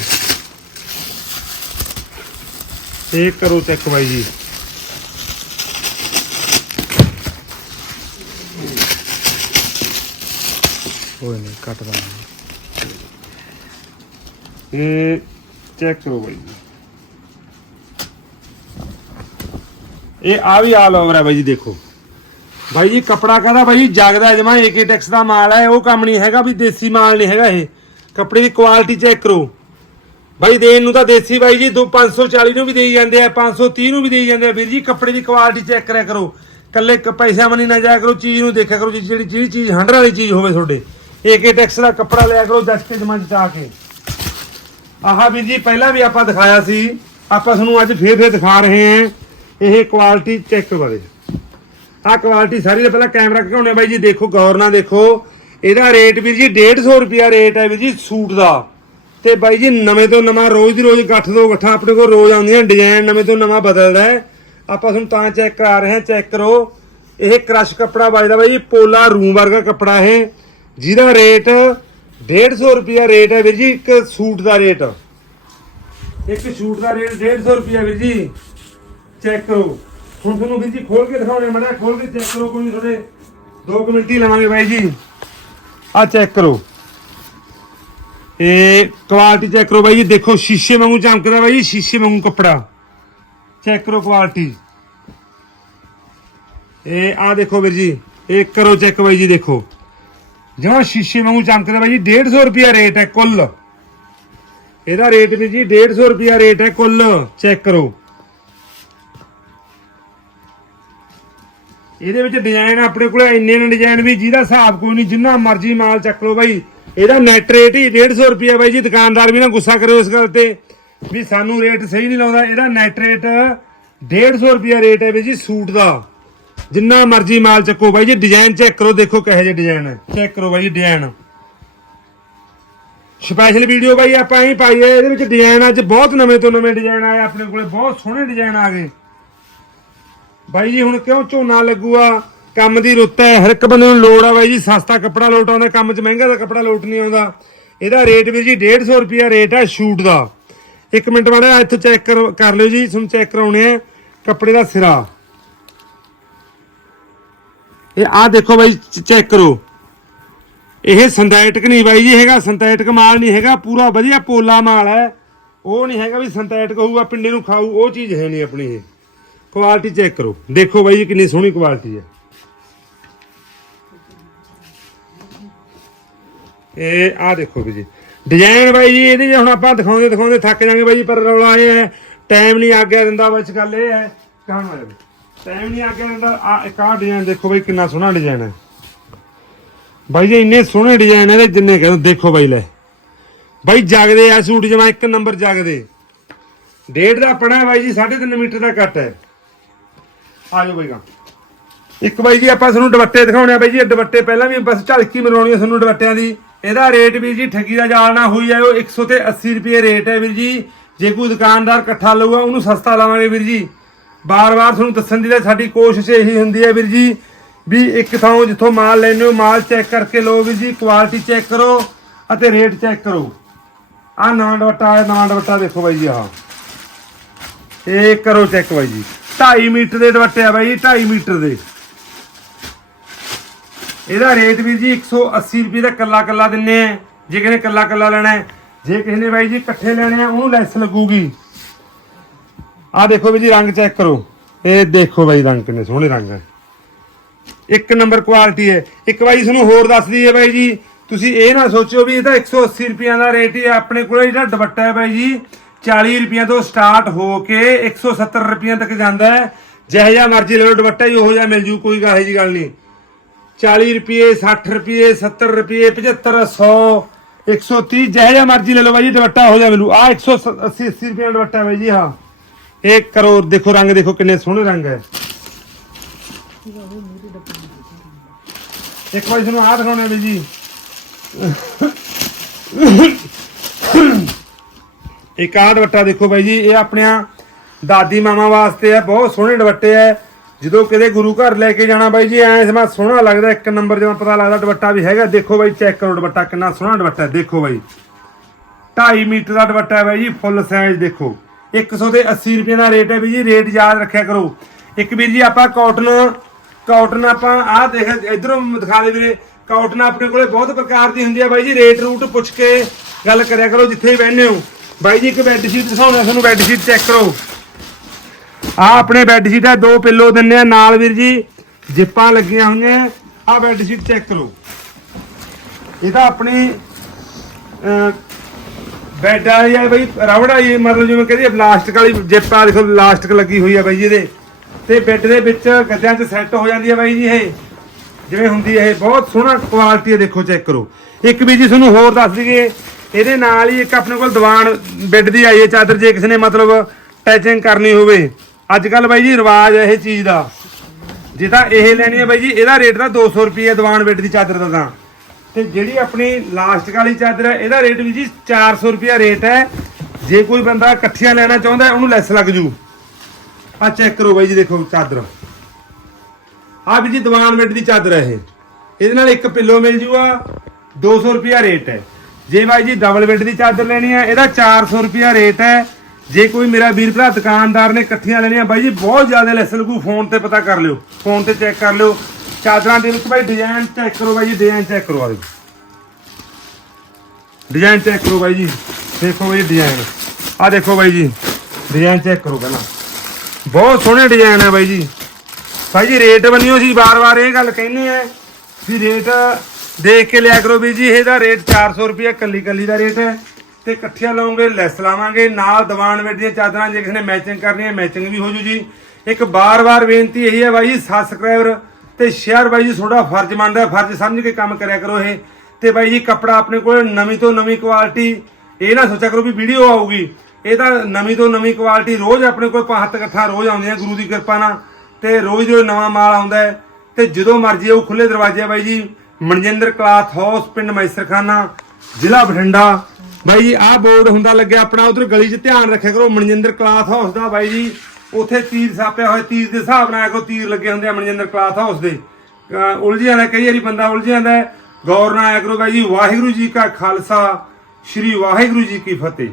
Speaker 1: ਇਹ ਕਰੋ ਚੈੱਕ ਬਾਈ ਜੀ।
Speaker 2: ਕੋਈ ਨਹੀਂ ਕੱਟ ਦਾਂਗੇ
Speaker 1: ਇਹ ਚੈੱਕ ਕਰੋ ਬਾਈ ਇਹ ਆ ਵੀ ਆਲ ਓਵਰ ਹੈ ਬਾਈ ਜੀ, ਦੇਖੋ। ਬਾਈ ਜੀ, ਕਪੜਾ ਕਹਦਾ ਬਾਈ ਜੀ ਜਮਾ ਏਕੇ ਟੈਕਸ ਦਾ ਮਾਲ ਹੈ, ਉਹ ਕੰਮ ਨਹੀਂ ਹੈਗਾ, ਵੀ ਦੇਸੀ ਮਾਲ ਨਹੀਂ ਹੈਗਾ ਇਹ। ਕੱਪੜੇ ਦੀ ਕੁਆਲਿਟੀ ਚੈੱਕ ਕਰੋ। ਬਾਈ, ਦੇਣ ਨੂੰ ਤਾਂ ਦੇਸੀ ਬਾਈ ਜੀ, ਦੋ 540 ਨੂੰ ਵੀ ਦੇਈ ਜਾਂਦੇ ਆ 530 ਨੂੰ ਵੀ ਦੇਈ ਜਾਂਦੇ ਆ। ਵੀਰ ਜੀ, ਕੱਪੜੇ ਦੀ ਕੁਆਲਿਟੀ ਚੈੱਕ ਕਰਿਆ ਕਰੋ। ਕੱਲੇ ਪੈਸਾ ਮਨੀ ਨਾ ਜਾਇਆ ਕਰੋ, ਚੀਜ਼ ਨੂੰ ਦੇਖਿਆ ਕਰੋ, ਜਿਹੜੀ ਜਿਹੜੀ ਚੀਜ਼ ਹੰਡਰ ਵਾਲੀ ਚੀਜ਼ ਹੋਵੇ ਤੁਹਾਡੇ। ਏਕੇ ਟੈਕਸ ਦਾ ਕੱਪੜਾ ਲਿਆ ਕਰੋ ਜੱਜ ਕੇ ਜਮਾ ਚ ਆ ਕੇ। ਆਹ ਵੀਰ ਜੀ, ਪਹਿਲਾਂ ਵੀ ਆਪਾਂ ਦਿਖਾਇਆ ਸੀ, ਆਪਾਂ ਤੁਹਾਨੂੰ ਅੱਜ ਫੇਰ ਫੇਰ ਦਿਖਾ ਰਹੇ ਹਾਂ। ਇਹ ਕੁਆਲਿਟੀ ਚੈੱਕ ਕਰਵਾ ਆਹ ਕੁਆਲਿਟੀ ਸਾਰੀ ਦਾ ਪਹਿਲਾਂ ਕੈਮਰਾ ਘਕਾਉਣੇ ਬਾਈ ਜੀ, ਦੇਖੋ, ਗੌਰ ਨਾਲ ਦੇਖੋ। ਇਹਦਾ ਰੇਟ ਵੀਰ ਜੀ 150 ਰੁਪਿਆ ਰੇਟ ਹੈ ਵੀਰ ਜੀ, ਸੂਟ ਦਾ। ਤੇ ਬਾਈ ਜੀ, ਨਵੇਂ ਤੋਂ ਨਵਾਂ ਰੋਜ਼ ਦੀ ਰੋਜ਼ ਗੱਠ ਦੋ ਗੱਠਾਂ ਆਪਣੇ ਕੋਲ ਰੋਜ਼ ਆਉਂਦੀਆਂ ਡਿਜ਼ਾਈਨ ਨਵੇਂ ਤੋਂ ਨਵਾਂ ਬਦਲਦਾ ਹੈ। ਆਪਾਂ ਤੁਹਾਨੂੰ ਤਾਂ ਚੈੱਕ ਕਰਾ ਰਹੇ ਹਾਂ ਚੈੱਕ ਕਰੋ। ਇਹ ਕ੍ਰਸ਼ ਕੱਪੜਾ ਵੱਜਦਾ ਬਾਈ ਜੀ, ਪੋਲਾ ਰੂਮ ਵਰਗਾ ਕੱਪੜਾ ਇਹ। ਜਿਹਦਾ ਰੇਟ 150 ਰੁਪਿਆ ਰੇਟ ਹੈ ਵੀਰ ਜੀ, ਇੱਕ ਸੂਟ ਦਾ ਰੇਟ। ਇੱਕ ਸੂਟ ਦਾ ਰੇਟ 150 ਰੁਪਿਆ ਵੀਰ ਜੀ। ਚੈੱਕ ਕਰੋ। ਹੁਣ ਤੁਹਾਨੂੰ ਵੀਰ ਜੀ ਖੋਲ ਕੇ ਦਿਖਾਉਣੇ ਮੜਾ ਖੋਲ ਕੇ ਚੈੱਕ ਕਰੋ ਕੋਈ ਥੋੜੇ 2 ਮਿੰਟ ਹੀ ਲਵਾਂਗੇ ਬਾਈ ਜੀ। ਆ ਚੈੱਕ ਕਰੋ। ਇਹ ਕੁਆਲਿਟੀ ਚੈੱਕ ਕਰੋ ਬਾਈ ਜੀ। ਦੇਖੋ, ਸ਼ੀਸ਼ੇ ਵਾਂਗੂ ਚਮਕਦਾ ਬਾਈ ਜੀ, ਸ਼ੀਸ਼ੇ ਵਾਂਗੂ ਕੱਪੜਾ। ਚੈੱਕ ਕਰੋ ਕੁਆਲਿਟੀ ਇਹ ਆ ਦੇਖੋ ਵੀਰ ਜੀ। ਇਹ ਕਰੋ ਚੈੱਕ ਬਾਈ ਜੀ, ਦੇਖੋ। ਜਿਵੇਂ ਸ਼ੀਸ਼ੇ ਵਾਂਗੂ ਚਮਕਦਾ ਬਾਈ ਜੀ 150 ਰੁਪਿਆ ਰੇਟ ਹੈ ਕੁੱਲ। ਇਹਦਾ ਰੇਟ ਵੀ ਜੀ 150 ਰੁਪਿਆ ਰੇਟ ਹੈ ਕੁੱਲ। ਚੈੱਕ ਕਰੋ। ਇਹਦੇ ਵਿੱਚ ਡਿਜ਼ਾਈਨ ਆਪਣੇ ਕੋਲ ਇੰਨੇ ਨੇ ਡਿਜ਼ਾਈਨ ਵੀ, ਜਿਹਦਾ ਹਿਸਾਬ ਕੋਈ ਨਹੀਂ, ਜਿੰਨਾ ਮਰਜ਼ੀ ਮਾਲ ਚੱਕ ਲਓ ਬਾਈ। ਇਹਦਾ ਨੈਟ ਰੇਟ ਹੀ 150 ਰੁਪਿਆ ਬਾਈ ਜੀ, ਦੁਕਾਨਦਾਰ ਵੀ ਨਾ ਗੁੱਸਾ ਕਰਿਓ ਇਸ ਗੱਲ ਤੇ। ਵੀ ਸਾਨੂੰ ਰੇਟ ਸਹੀ ਨਹੀਂ ਲਾਉਂਦਾ, ਇਹਦਾ ਨੈਟ ਰੇਟ 150 ਰੁਪਿਆ ਰੇਟ ਹੈ ਬਾਈ ਜੀ ਸੂਟ ਦਾ। ਜਿੰਨਾ ਮਰਜ਼ੀ ਮਾਲ ਚੱਕੋ ਬਾਈ ਜੀ ਡਿਜ਼ਾਈਨ ਚੈੱਕ ਕਰੋ, ਦੇਖੋ ਕਿਹੋ ਜਿਹੇ ਡਿਜ਼ਾਈਨ ਹੈ ਚੈੱਕ ਕਰੋ ਬਾਈ ਜੀ ਡਿਜ਼ਾਈਨ ਸਪੈਸ਼ਲ ਵੀਡੀਓ ਬਾਈ ਆਪਾਂ ਹੀ ਪਾਈ ਹੈ ਇਹਦੇ ਵਿੱਚ ਡਿਜ਼ਾਈਨ ਅੱਜ ਬਹੁਤ ਨਵੇਂ ਤੋਂ ਨਵੇਂ ਡਿਜ਼ਾਈਨ ਆਏ ਆਪਣੇ ਕੋਲੇ ਬਹੁਤ ਸੋਹਣੇ ਡਿਜ਼ਾਈਨ ਆ ਗਏ। ਬਾਈ ਜੀ, ਹੁਣ ਕਿਉਂ ਝੋਨਾ ਲੱਗੂਆ? ਕੰਮ ਦੀ ਰੁੱਤ ਹੈ, ਹਰ ਇੱਕ ਬੰਦੇ ਨੂੰ ਲੋੜ ਆ ਬਾਈ ਜੀ, ਸਸਤਾ ਕੱਪੜਾ ਲੋਟ ਆਉਂਦਾ, ਕੰਮ 'ਚ ਮਹਿੰਗਾ ਦਾ ਕੱਪੜਾ ਲੋਟ ਨਹੀਂ ਆਉਂਦਾ। ਇਹਦਾ ਰੇਟ ਵੀ ਜੀ 150 ਰੁਪਿਆ ਰੇਟ ਹੈ ਸ਼ੂਟ ਦਾ। ਇੱਕ ਮਿੰਟ ਮਾੜਾ ਇੱਥੋਂ ਚੈੱਕ ਕਰ ਲਿਓ ਜੀ, ਤੁਹਾਨੂੰ ਚੈੱਕ ਕਰਾਉਣੇ ਆ ਕੱਪੜੇ ਦਾ ਸਿਰਾ। ਇਹ ਆ ਦੇਖੋ ਬਾਈ ਚੈੱਕ ਕਰੋ। ਇਹ ਸਿੰਥੈਟਿਕ ਨਹੀਂ ਬਾਈ ਜੀ ਹੈਗਾ, ਸਿੰਥੈਟਿਕ ਮਾਲ ਨਹੀਂ ਹੈਗਾ, ਪੂਰਾ ਵਧੀਆ ਪੋਲਾ ਮਾਲ ਹੈ। ਉਹ ਨਹੀਂ ਹੈਗਾ ਵੀ ਸਿੰਥੈਟਿਕ ਹੋਊਗਾ, ਪਿੰਡੇ ਨੂੰ ਖਾਊ, ਉਹ ਚੀਜ਼ ਹੈ ਨਹੀਂ ਆਪਣੀ ਇਹ। ਕੁਆਲਿਟੀ ਚੈੱਕ ਕਰੋ। ਦੇਖੋ ਬਾਈ ਜੀ ਕਿੰਨੀ ਸੋਹਣੀ ਕੁਆਲਿਟੀ ਹੈ। ਇਹ ਆ ਦੇਖੋ ਵੀ ਜੀ। ਡਿਜ਼ਾਈਨ ਬਾਈ ਜੀ, ਇਹਦੇ 'ਚ ਹੁਣ ਆਪਾਂ ਦਿਖਾਉਂਦੇ ਦਿਖਾਉਂਦੇ ਥੱਕ ਜਾਾਂਗੇ ਬਾਈ ਜੀ, ਪਰ ਰੌਲਾ ਇਹ ਹੈ ਟਾਈਮ ਨਹੀਂ ਆਗਿਆ ਦਿੰਦਾ ਵਿੱਚ ਗੱਲ ਇਹ ਹੈ ਕਹਾਂ ਮਾਰੇ ਟਾਈਮ ਨਹੀਂ ਆਗਿਆ ਦਿੰਦਾ ਆ ਇੱਕ ਆਹ ਡਿਜ਼ਾਈਨ ਦੇਖੋ ਬਾਈ, ਕਿੰਨਾ ਸੋਹਣਾ ਡਿਜ਼ਾਈਨ ਹੈ। ਬਾਈ ਜੀ, ਇੰਨੇ ਸੋਹਣੇ ਡਿਜ਼ਾਈਨ ਇਹਦੇ, ਜਿੰਨੇ ਕਹਿੰਦੇ, ਦੇਖੋ ਬਾਈ ਲੈ। ਬਾਈ, ਜਗਦੇ ਆ ਸੂਟ ਜਮਾ, ਇੱਕ ਨੰਬਰ ਜਗਦੇ। ਡੇਢ ਦਾ ਪੜਾ ਹੈ ਬਾਈ ਜੀ 3.5 ਮੀਟਰ ਦਾ ਕੱਟ ਹੈ। ਆ ਜਾਓ ਬਾਈ ਗਾ। ਇੱਕ ਬਾਈ ਜੀ, ਆਪਾਂ ਤੁਹਾਨੂੰ ਦੁਪੱਟੇ ਦਿਖਾਉਣੇ ਆ ਬਾਈ ਜੀ ਦੁਪੱਟੇ ਪਹਿਲਾਂ ਵੀ ਬਸ ਝਲਕੀ ਮਰਵਾਉਣੀ ਆ ਤੁਹਾਨੂੰ ਦੁਪੱਟਿਆਂ ਦੀ। ਇਹਦਾ ਰੇਟ ਵੀ ਜੀ, ਠੱਗੀ ਦਾ ਜਾਲ ਨਾ ਹੋਈ ਜਾਏ ਉਹ 100 ਤੇ 80 ਰੁਪਏ ਰੇਟ ਹੈ ਵੀਰ ਜੀ। ਜੇ ਕੋਈ ਦੁਕਾਨਦਾਰ ਇਕੱਠਾ ਲਊਗਾ, ਉਹਨੂੰ ਸਸਤਾ ਲਾਵਾਂਗੇ ਵੀਰ ਜੀ। ਬਾਰ-ਬਾਰ ਤੁਹਾਨੂੰ ਦੱਸਣ ਦੀ ਤਾਂ ਸਾਡੀ ਕੋਸ਼ਿਸ਼ ਇਹੀ ਹੁੰਦੀ ਹੈ ਵੀਰ ਜੀ, ਵੀ ਇੱਕ ਥਾਂ ਜਿੱਥੋਂ ਮਾਲ ਲੈਣੇ ਹੋ, ਮਾਲ ਚੈੱਕ ਕਰਕੇ ਲਓ ਵੀਰ ਜੀ ਕੁਆਲਿਟੀ ਚੈੱਕ ਕਰੋ ਅਤੇ ਰੇਟ ਚੈੱਕ ਕਰੋ। ਆ ਨਵਾਂ ਦੁਪੱਟਾ ਆਇਆ ਨਵਾਂ ਦੁਪੱਟਾ ਦੇਖੋ ਬਾਈ ਜੀ, ਆਹ। ਇਹ ਕਰੋ ਚੈੱਕ ਬਾਈ ਜੀ। 2.5 ਮੀਟਰ ਦੇ ਦੁਪੱਟੇ ਆ ਬਾਈ ਜੀ 2.5 ਮੀਟਰ ਦੇ। ਇਹਦਾ ਰੇਟ ਵੀਰ ਜੀ 180 ਰੁਪਏ ਦਾ ਕੱਲਾ ਕੱਲਾ ਦਿੰਨੇ ਆ। ਜੇ ਕਿਸੇ ਨੇ ਕੱਲਾ ਕੱਲਾ ਲੈਣਾ ਜੇ ਕਿਸੇ ਨੇ ਬਾਈ ਜੀ ਇਕੱਠੇ ਲੈਣੇ ਆ, ਉਹਨੂੰ ਲੈਸ ਲੱਗੂਗੀ। ਆ ਦੇਖੋ ਵੀ ਜੀ, ਰੰਗ ਚੈੱਕ ਕਰੋ। ਇਹ ਦੇਖੋ ਬਾਈ ਰੰਗ ਕਿੰਨੇ ਸੋਹਣੇ ਰੰਗ ਹੈ ਇੱਕ ਨੰਬਰ ਕੁਆਲਿਟੀ ਹੈ। ਇੱਕ ਬਾਈ ਤੁਹਾਨੂੰ ਹੋਰ ਦੱਸ ਦਈਏ ਬਾਈ ਜੀ, ਤੁਸੀਂ ਇਹ ਨਾ ਸੋਚਿਓ ਵੀ ਇਹ ਤਾਂ 180 ਰੁਪਈਆਂ ਦਾ ਰੇਟ ਹੀ ਹੈ ਆਪਣੇ ਕੋਲ ਜਿਹੜਾ ਦੁਪੱਟਾ ਹੈ ਬਾਈ ਜੀ 40 ਰੁਪਈਆਂ ਤੋਂ ਸਟਾਰਟ ਹੋ ਕੇ 170 ਰੁਪਈਆਂ ਤੱਕ ਜਾਂਦਾ ਹੈ। ਜਿਹੋ ਜਿਹਾ ਮਰਜ਼ੀ ਲੈ ਲਓ, ਦੁਪੱਟਾ ਹੀ ਉਹੋ ਜਿਹਾ ਮਿਲ ਜੂ, ਕੋਈ ਕਾਹੇ ਜੀ ਗੱਲ ਨਹੀਂ। 40 ਰੁਪਏ 60 ਰੁਪਏ 70 ਰੁਪਏ 75 100 130 ਜਿਹੋ ਜਿਹਾ ਮਰਜ਼ੀ ਲੈ ਲਓ ਬਾਈ ਜੀ, ਦੁਪੱਟਾ ਹੋ ਜਾ ਮਿਲੂ। ਆ 180 80 ਰੁਪਏ ਦਾ ਦੁਪੱਟਾ ਹੈ ਬਾਈ ਜੀ, ਹਾਂ। ਇਹ ਕਰੋ ਦੇਖੋ ਰੰਗ ਦੇਖੋ ਕਿੰਨੇ ਸੋਹਣੇ ਰੰਗ ਹੈ ਇੱਕ ਵਾਰੀ ਤੁਹਾਨੂੰ ਆਹ ਦਿਖਾਉਣਾ ਬਾਈ ਜੀ ਇੱਕ ਆਹ ਦੁਪੱਟਾ ਦੇਖੋ ਬਾਈ ਜੀ ਇਹ ਆਪਣਿਆਂ ਦਾਦੀ ਮਾਮਾ ਵਾਸਤੇ ਹੈ ਬਹੁਤ ਸੋਹਣੇ ਦੁਪੱਟੇ ਹੈ ਜਦੋਂ ਕਿਤੇ ਗੁਰੂ ਘਰ ਲੈ ਕੇ ਜਾਣਾ ਬਾਈ ਜੀ ਐ ਸਮਾਂ ਸੋਹਣਾ ਲੱਗਦਾ ਇੱਕ ਨੰਬਰ ਜਦੋਂ ਪਤਾ ਲੱਗਦਾ ਦੁਪੱਟਾ ਵੀ ਹੈਗਾ ਦੇਖੋ ਬਾਈ ਚੈੱਕ ਕਰੋ ਦੁਪੱਟਾ ਕਿੰਨਾ ਸੋਹਣਾ ਦੁਪੱਟਾ ਹੈ, ਦੇਖੋ ਬਾਈ 2.5 ਮੀਟਰ ਦਾ ਦੁਪੱਟਾ ਹੈ ਬਾਈ ਜੀ ਫੁੱਲ ਸਾਈਜ਼ ਦੇਖੋ 100 ਦੇ 80 ਰੁਪਏ ਦਾ ਰੇਟ ਹੈ ਵੀ ਜੀ ਰੇਟ ਯਾਦ ਰੱਖਿਆ ਕਰੋ। ਇੱਕ ਵੀਰ ਜੀ, ਆਪਾਂ ਕਾਟਨ ਕਾਟਨ ਆਪਾਂ ਆਹ ਦੇਖ, ਇਧਰੋਂ ਦਿਖਾ ਦੇ ਵੀਰੇ। ਕਾਟਨ ਆਪਣੇ ਕੋਲੇ ਬਹੁਤ ਪ੍ਰਕਾਰ ਦੀ ਹੁੰਦੀ ਹੈ ਬਾਈ ਜੀ ਰੇਟ ਰੂਟ ਪੁੱਛ ਕੇ ਗੱਲ ਕਰਿਆ ਕਰੋ ਜਿੱਥੇ ਵੀ ਬਹਿੰਦੇ ਹੋ। ਬਾਈ ਜੀ, ਇੱਕ ਬੈੱਡ ਸ਼ੀਟ ਦਿਖਾਉਣਾ ਤੁਹਾਨੂੰ ਬੈੱਡ ਸ਼ੀਟ ਚੈੱਕ ਕਰੋ। ਆ ਆਪਣੇ ਬੈੱਡ ਸ਼ੀਟ ਹੈ, ਦੋ ਪਿੱਲੋ ਦਿੰਨੇ ਆ, ਨਾਲ ਵੀਰ ਜੀ, ਜਿੱਪਾਂ ਲੱਗੀਆਂ ਹੋਈਆਂ ਆ ਬੈੱਡ ਸ਼ੀਟ ਚੈੱਕ ਕਰੋ। ਇਹ ਤਾਂ ਆਪਣੀ ਬੈੱਡ ਵਾਲੀ ਆ ਬਈ, ਰਬੜ ਵਾਲੀ ਮਤਲਬ ਜਿਵੇਂ ਕਹਿੰਦੇ ਪਲਾਸਟਿਕ ਵਾਲੀ ਜੇਪਾਂ ਦੇਖੋ ਪਲਾਸਟਿਕ ਲੱਗੀ ਹੋਈ ਆ ਬਾਈ ਜੀ ਇਹਦੇ। ਤੇ ਬੈੱਡ ਦੇ ਵਿੱਚ ਗੱਦਿਆਂ 'ਚ ਸੈੱਟ ਹੋ ਜਾਂਦੀ ਆ ਬਾਈ ਜੀ ਇਹ। ਜਿਵੇਂ ਹੁੰਦੀ ਹੈ ਇਹ, ਬਹੁਤ ਸੋਹਣਾ ਕੁਆਲਿਟੀ ਹੈ ਦੇਖੋ ਚੈੱਕ ਕਰੋ। ਇੱਕ ਵੀ ਜੀ ਤੁਹਾਨੂੰ ਹੋਰ ਦੱਸ ਦਈਏ, ਇਹਦੇ ਨਾਲ ਹੀ ਇੱਕ ਆਪਣੇ ਕੋਲ ਦੀਵਾਨ ਬੈੱਡ ਦੀ ਆਈ ਹੈ, ਚਾਦਰ ਜੇ ਕਿਸੇ ਨੇ ਮਤਲਬ ਟੈਚਿੰਗ ਕਰਨੀ ਹੋਵੇ। ਅੱਜ ਕੱਲ ਬਾਈ ਜੀ ਰਿਵਾਜ ਹੈ ਇਹ ਚੀਜ਼ ਦਾ। ਜੇ ਤਾਂ ਇਹ ਲੈਣੀ ਹੈ ਬਾਈ ਜੀ, ਇਹਦਾ ਰੇਟ ਤਾਂ 200 ਰੁਪਏ ਦੀਵਾਨ ਬੈੱਡ ਦੀ ਚਾਦਰ ਦਾ ਤਾਂ। ਤੇ ਜਿਹੜੀ ਆਪਣੀ ਲਾਸਟ ਵਾਲੀ ਚਾਦਰ ਹੈ, ਇਹਦਾ ਰੇਟ ਵੀ ਜੀ 400 ਰੁਪਿਆ ਰੇਟ ਹੈ। ਜੇ ਕੋਈ ਬੰਦਾ ਇਕੱਠੀਆਂ ਲੈਣਾ ਚਾਹੁੰਦਾ ਉਹਨੂੰ ਲੈਸ ਲੱਗ ਜੂ। ਆ ਚੈੱਕ ਕਰੋ ਬਾਈ ਜੀ, ਦੇਖੋ ਚਾਦਰ। ਆ ਵੀ ਜੀ ਦੀਵਾਨ ਬੈੱਡ ਦੀ ਚਾਦਰ ਹੈ ਇਹ। ਇਹਦੇ ਨਾਲ ਇੱਕ ਪਿੱਲੋ ਮਿਲ ਜੂਗਾ 200 ਰੁਪਿਆ ਰੇਟ ਹੈ। ਜੇ ਬਾਈ ਜੀ ਡਬਲ ਬੈੱਡ ਦੀ ਚਾਦਰ ਲੈਣੀ ਹੈ, ਇਹਦਾ 400 ਰੁਪਿਆ ਰੇਟ ਹੈ। ਜੇ ਕੋਈ ਮੇਰਾ ਵੀਰ ਭਰਾ ਦੁਕਾਨਦਾਰ ਨੇ ਇਕੱਠੀਆਂ ਲੈਣੀਆਂ, ਬਾਈ ਜੀ ਬਹੁਤ ਜ਼ਿਆਦਾ ਲੈਸ ਲੱਗੂ ਫੋਨ ਤੇ ਪਤਾ ਕਰ ਲਿਓ। ਫੋਨ ਤੇ ਚੈੱਕ ਕਰ ਲਿਓ। ਚਾਦਰਾਂ ਦੇ ਵਿੱਚ ਭਾਈ ਡਿਜ਼ਾਈਨ ਚੈੱਕ ਕਰੋ ਬਾਈ ਜੀ ਡਿਜ਼ਾਈਨ ਚੈੱਕ ਕਰੋ ਆ ਦੇਖੋ ਡਿਜ਼ਾਈਨ ਚੈੱਕ ਕਰੋ ਬਾਈ ਜੀ, ਦੇਖੋ ਬਾਈ ਡਿਜ਼ਾਈਨ ਆ ਦੇਖੋ ਬਾਈ ਜੀ ਡਿਜ਼ਾਈਨ ਚੈੱਕ ਕਰੋ ਪਹਿਲਾਂ। ਬਹੁਤ ਸੋਹਣੇ ਡਿਜ਼ਾਈਨ ਹੈ ਬਾਈ ਜੀ। ਭਾਈ ਜੀ ਰੇਟ ਬਣਿਓ ਸੀ ਬਾਰ-ਬਾਰ ਇਹ ਗੱਲ ਕਹਿੰਦੇ ਆ ਵੀ ਰੇਟ ਦੇਖ ਕੇ ਲਿਆ ਕਰੋ ਵੀ ਜੀ ਇਹਦਾ ਰੇਟ 400 ਰੁਪਏ ਕੱਲੀ ਕੱਲੀ ਦਾ ਰੇਟ ਹੈ। ਤੇ ਇਕੱਠੀਆਂ ਲਾਉਂਗੇ, ਲੈਸ ਲਾਵਾਂਗੇ, ਨਾਲ ਦੀਵਾਨ ਵੇਟ ਦੀਆਂ ਚਾਦਰਾਂ ਜੇ ਕਿਸੇ ਨੇ ਮੈਚਿੰਗ ਕਰਨੀ ਹੈ ਮੈਚਿੰਗ ਵੀ ਹੋ ਜੂ ਜੀ। ਇੱਕ ਬਾਰ-ਬਾਰ ਬੇਨਤੀ ਇਹੀ ਹੈ ਬਾਈ ਜੀ ਸਬਸਕ੍ਰਾਈਬਰ ਤੇ ਸ਼ੇਅਰ ਬਾਈ ਜੀ ਤੁਹਾਡਾ ਫਰਜ਼ ਬਣਦਾ ਫਰਜ਼ ਸਮਝ ਕੇ ਕੰਮ ਕਰਿਆ ਕਰੋ ਇਹ। ਤੇ ਬਾਈ ਜੀ ਕੱਪੜਾ ਆਪਣੇ ਕੋਲ ਨਵੀਂ ਤੋਂ ਨਵੀਂ ਕੁਆਲਿਟੀ ਇਹ ਨਾ ਸੋਚਿਆ ਕਰੋ ਵੀ ਵੀਡੀਓ ਆਊਗੀ। ਇਹ ਤਾਂ ਨਵੀਂ ਤੋਂ ਨਵੀਂ ਕੁਆਲਿਟੀ ਰੋਜ਼ ਆਪਣੇ ਕੋਲ ਪੰਜ ਇਕੱਠਾ ਰੋਜ਼ ਆਉਂਦੀਆਂ ਗੁਰੂ ਦੀ ਕਿਰਪਾ ਨਾਲ। ਤੇ ਰੋਜ਼ ਰੋਜ਼ ਨਵਾਂ ਮਾਲ ਆਉਂਦਾ ਹੈ, ਤੇ ਜਦੋਂ ਮਰਜ਼ੀ ਉਹ ਖੁੱਲੇ ਦਰਵਾਜ਼ੇ ਬਾਈ ਜੀ। ਮਨਜਿੰਦਰ ਕਲਾਥ ਹਾਊਸ, ਪਿੰਡ ਮੈਸਰਖਾਨਾ, ਜ਼ਿਲ੍ਹਾ ਬਠਿੰਡਾ। ਬਾਈ ਜੀ, ਆਹ ਬੋਰਡ ਹੁੰਦਾ ਲੱਗਿਆ ਆਪਣਾ, ਉਧਰ ਗਲੀ 'ਚ ਧਿਆਨ ਰੱਖਿਆ ਕਰੋ, ਮਨਜਿੰਦਰ ਕਲਾਥ ਹਾਊਸ ਦਾ ਬਾਈ ਜੀ। ਉੱਥੇ ਤੀਰ ਸਾਪਿਆ ਹੋਇਆ, ਤੀਰ ਦੇ ਹਿਸਾਬ ਨਾਲ ਕੋ ਤੀਰ ਲੱਗੇ ਹੁੰਦੇ ਆ ਮਨਜਿੰਦਰ ਕਲਾਸ ਹਾਊਸ ਦੇ। ਅਹ ਉਲਝ ਜਾਂਦਾ ਕਈ ਵਾਰੀ ਬੰਦਾ ਉਲਝ ਜਾਂਦਾ ਗੌਰ ਨਾਲ ਆਇਆ ਕਰੋ ਬਾਈ ਜੀ, ਵਾਹਿਗੁਰੂ ਜੀ ਕਾ ਖਾਲਸਾ, ਸ੍ਰੀ ਵਾਹਿਗੁਰੂ ਜੀ ਕੀ ਫਤਿਹ।